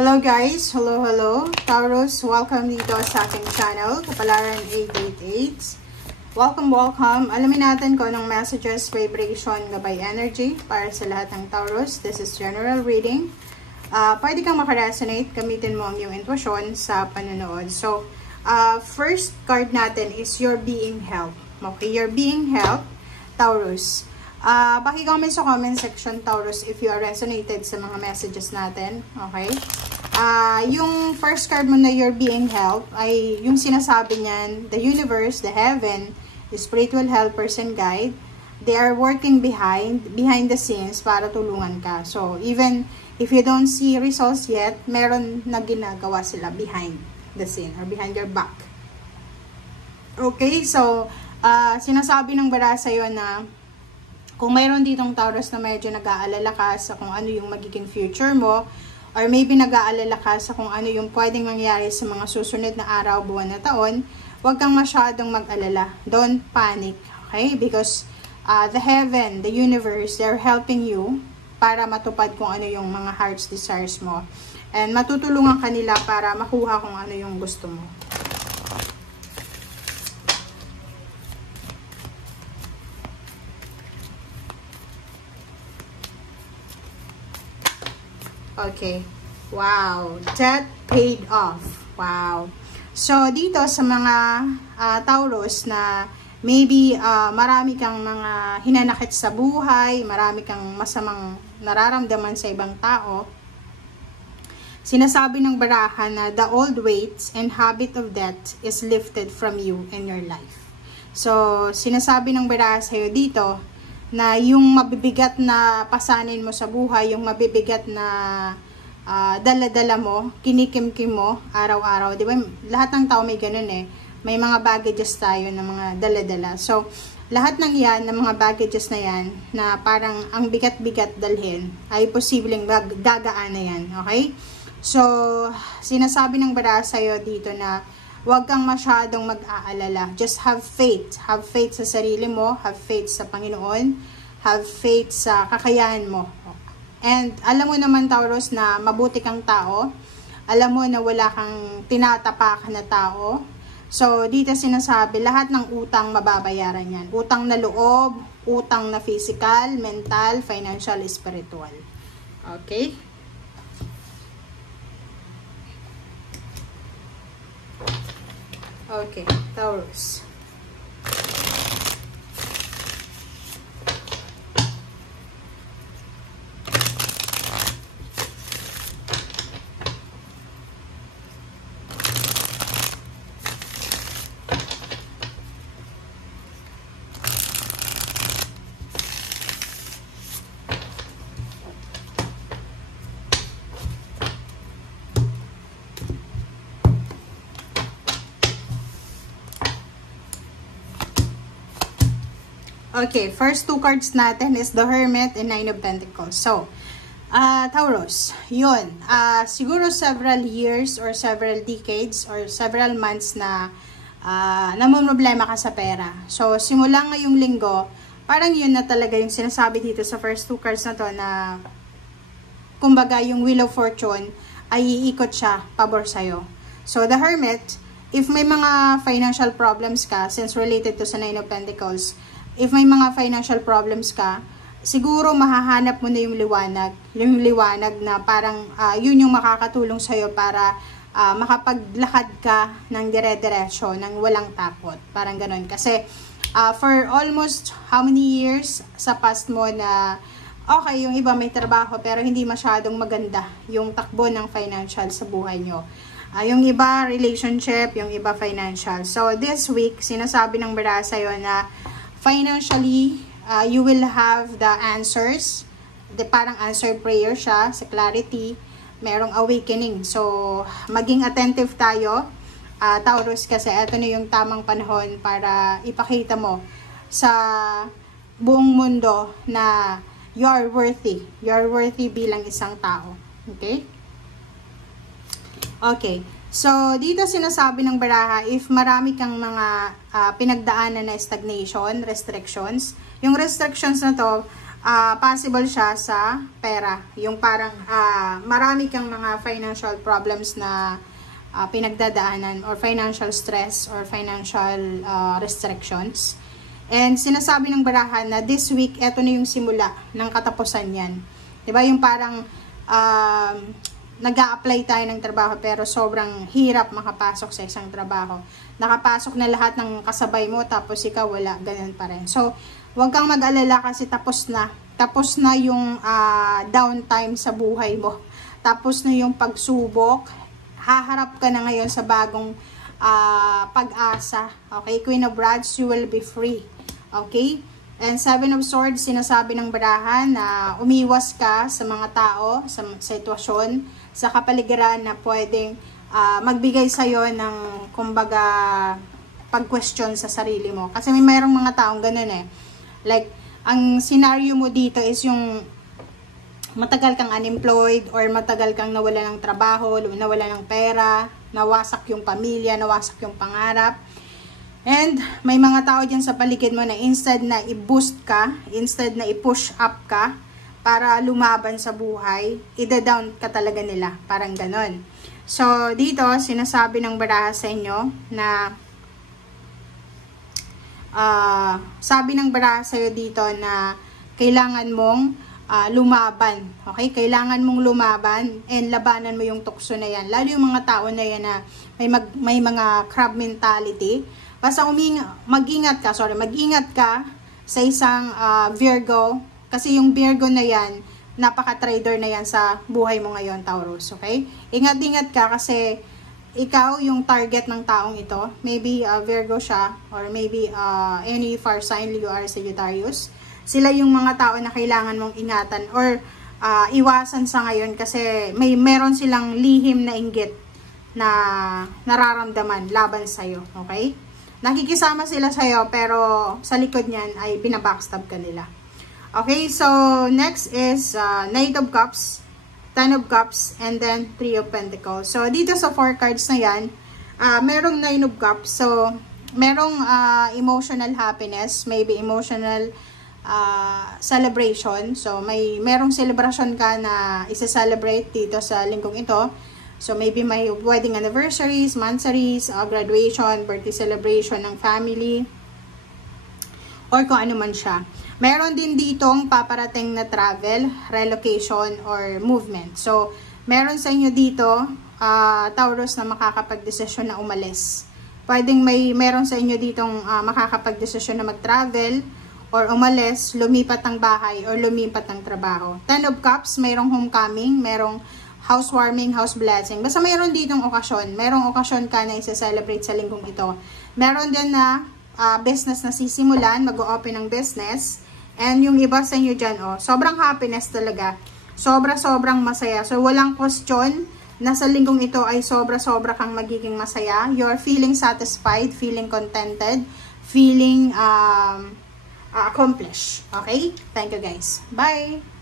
Hello guys! Hello! Taurus, welcome dito sa aking channel, Kapalaran 888. Welcome! Alamin natin kung anong messages, vibration, gabay energy para sa lahat ng Taurus. This is general reading. Pwede kang makaresonate, gamitin mo ang iyong intuition sa panonood. So, first card natin is your being helped. Okay, your being helped, Taurus. Paki-comment sa comment section, Taurus, if you are resonated sa mga messages natin. Okay? Yung first card mo na you're being helped, ay yung sinasabi niyan, the universe, the heaven, the spiritual helpers and guide, they are working behind the scenes para tulungan ka. So, even if you don't see results yet, meron na ginagawa sila behind the scene or behind your back. Okay? So, sinasabi ng bara sa'yo na kung mayroon ditong Taurus na medyo nag-aalala ka sa kung ano yung magiging future mo, or maybe nag-aalala ka sa kung ano yung pwedeng mangyari sa mga susunod na araw, buwan na taon, huwag kang masyadong mag-alala. Don't panic, okay? Because the heaven, the universe, they're helping you para matupad kung ano yung mga heart's desires mo. And matutulungan kanila para makuha kung ano yung gusto mo. Okay. Wow. That paid off. Wow. So, dito sa mga Taurus na maybe marami kang mga hinanakit sa buhay, marami kang masamang nararamdaman sa ibang tao, sinasabi ng baraha na the old weights and habit of death is lifted from you and your life. So, sinasabi ng baraha sa'yo dito, na yung mabibigat na pasanin mo sa buhay, yung mabibigat na dala-dala mo, kinikim-kim mo, araw-araw. Di ba? Lahat ng tao may ganun eh. May mga baggages tayo na mga dala-dala. So, lahat ng yan, ng mga baggages na yan, na parang ang bigat-bigat dalhin, ay posibleng gagaan na yan. Okay? So, sinasabi ng bara sa'yo dito na huwag kang masyadong mag-aalala. Just have faith. Have faith sa sarili mo. Have faith sa Panginoon. Have faith sa kakayahan mo. And alam mo naman, Taurus, na mabuti kang tao. Alam mo na wala kang tinatapakan na tao. So, dito sinasabi, lahat ng utang mababayaran yan. Utang na loob, utang na physical, mental, financial, spiritual. Okay? Okay, Taurus. Okay, first two cards natin is the Hermit and Nine of Pentacles. So, Taurus, yun. Siguro several years or several decades or several months na namumroblema ka sa pera. So, simula ngayong linggo, parang yun na talaga yung sinasabi dito sa first two cards na to na kumbaga yung Wheel of Fortune ay iikot siya pabor sa'yo. So, the Hermit, if may mga financial problems ka, since related to sa Nine of Pentacles, if may mga financial problems ka, siguro mahahanap mo na yung liwanag na parang yun yung makakatulong sa'yo para makapaglakad ka ng dire-diretso, ng walang takot. Parang ganun. Kasi for almost how many years sa past mo na okay, yung iba may trabaho pero hindi masyadong maganda yung takbo ng financial sa buhay nyo. Yung iba relationship, yung iba financial. So this week, sinasabi ng bara sa'yo na financially, you will have the answers. Parang answered prayer siya sa clarity. Merong awakening. So, maging attentive tayo, Taurus, kasi ito na yung tamang panahon para ipakita mo sa buong mundo na you are worthy. You are worthy bilang isang tao. Okay? Okay. So, dito sinasabi ng baraha, if marami kang mga pinagdaanan na stagnation, restrictions, yung restrictions na to, possible siya sa pera. Yung parang marami kang mga financial problems na pinagdadaanan or financial stress or financial restrictions. And sinasabi ng barahan na this week, eto na yung simula ng katapusan yan. Diba? Yung parang nag-a-apply tayo ng trabaho pero sobrang hirap makapasok sa isang trabaho. Nakapasok na lahat ng kasabay mo tapos ikaw wala, ganun pa rin. So, huwag kang mag-alala kasi tapos na. Tapos na yung downtime sa buhay mo. Tapos na yung pagsubok. Haharap ka na ngayon sa bagong pag-asa. Okay? Queen of Rods, you will be free. Okay? And Seven of Swords, sinasabi ng barahan na umiwas ka sa mga tao, sa sitwasyon, sa kapaligiran na pwedeng magbigay sa'yo ng, kumbaga, pag-question sa sarili mo. Kasi may mayroong mga taong ganun eh. Like, ang scenario mo dito is yung matagal kang unemployed or matagal kang nawala ng trabaho, nawala ng pera, nawasak yung pamilya, nawasak yung pangarap. And may mga tao dyan sa paligid mo na instead na i-boost ka, instead na i-push up ka para lumaban sa buhay, ida-down ka talaga nila. Parang ganon. So, dito, sinasabi ng baraha sa inyo na sabi ng baraha sa'yo dito na kailangan mong lumaban. Okay? Kailangan mong lumaban and labanan mo yung tukso na yan. Lalo yung mga tao na yan na may mga crab mentality. Basta mag-ingat ka sa isang Virgo. Kasi yung Virgo na yan, napaka-trader na yan sa buhay mo ngayon, Taurus. Okay? Ingat-ingat ka kasi ikaw yung target ng taong ito. Maybe Virgo siya or maybe any fire sign, you are Sagittarius. Sila yung mga tao na kailangan mong ingatan or iwasan sa ngayon kasi meron silang lihim na inggit na nararamdaman laban sa'yo. Okay? Nakikisama sila sa'yo pero sa likod niyan ay binabackstab ka nila. Okay, so next is Knight of Cups, Ten of Cups, and then Three of Pentacles. So dito sa 4 cards na yan, merong Nine of Cups. So merong emotional happiness, maybe emotional celebration. So merong celebration ka na isa-celebrate dito sa linggong ito. So maybe may wedding anniversaries, monthsaries, graduation, birthday celebration ng family, or kung ano man siya. Meron din ditong paparating na travel, relocation, or movement. So meron sa inyo dito, Taurus, na makakapag-desisyon na umalis. Pwedeng meron sa inyo ditong makakapag-desisyon na mag-travel, or umalis, lumipat ng bahay, or lumipat ng trabaho. Ten of Cups, mayroong homecoming, merong housewarming, house blessing. Basta mayroon ditong okasyon. Merong okasyon ka na isa-celebrate sa linggong ito. Meron din na business na sisimulan, mag-o-open ng business. And yung iba sa inyo dyan, sobrang happiness talaga. Sobrang masaya. So, walang question na sa linggong ito ay sobra kang magiging masaya. You're feeling satisfied, feeling contented, feeling accomplished. Okay? Thank you guys. Bye!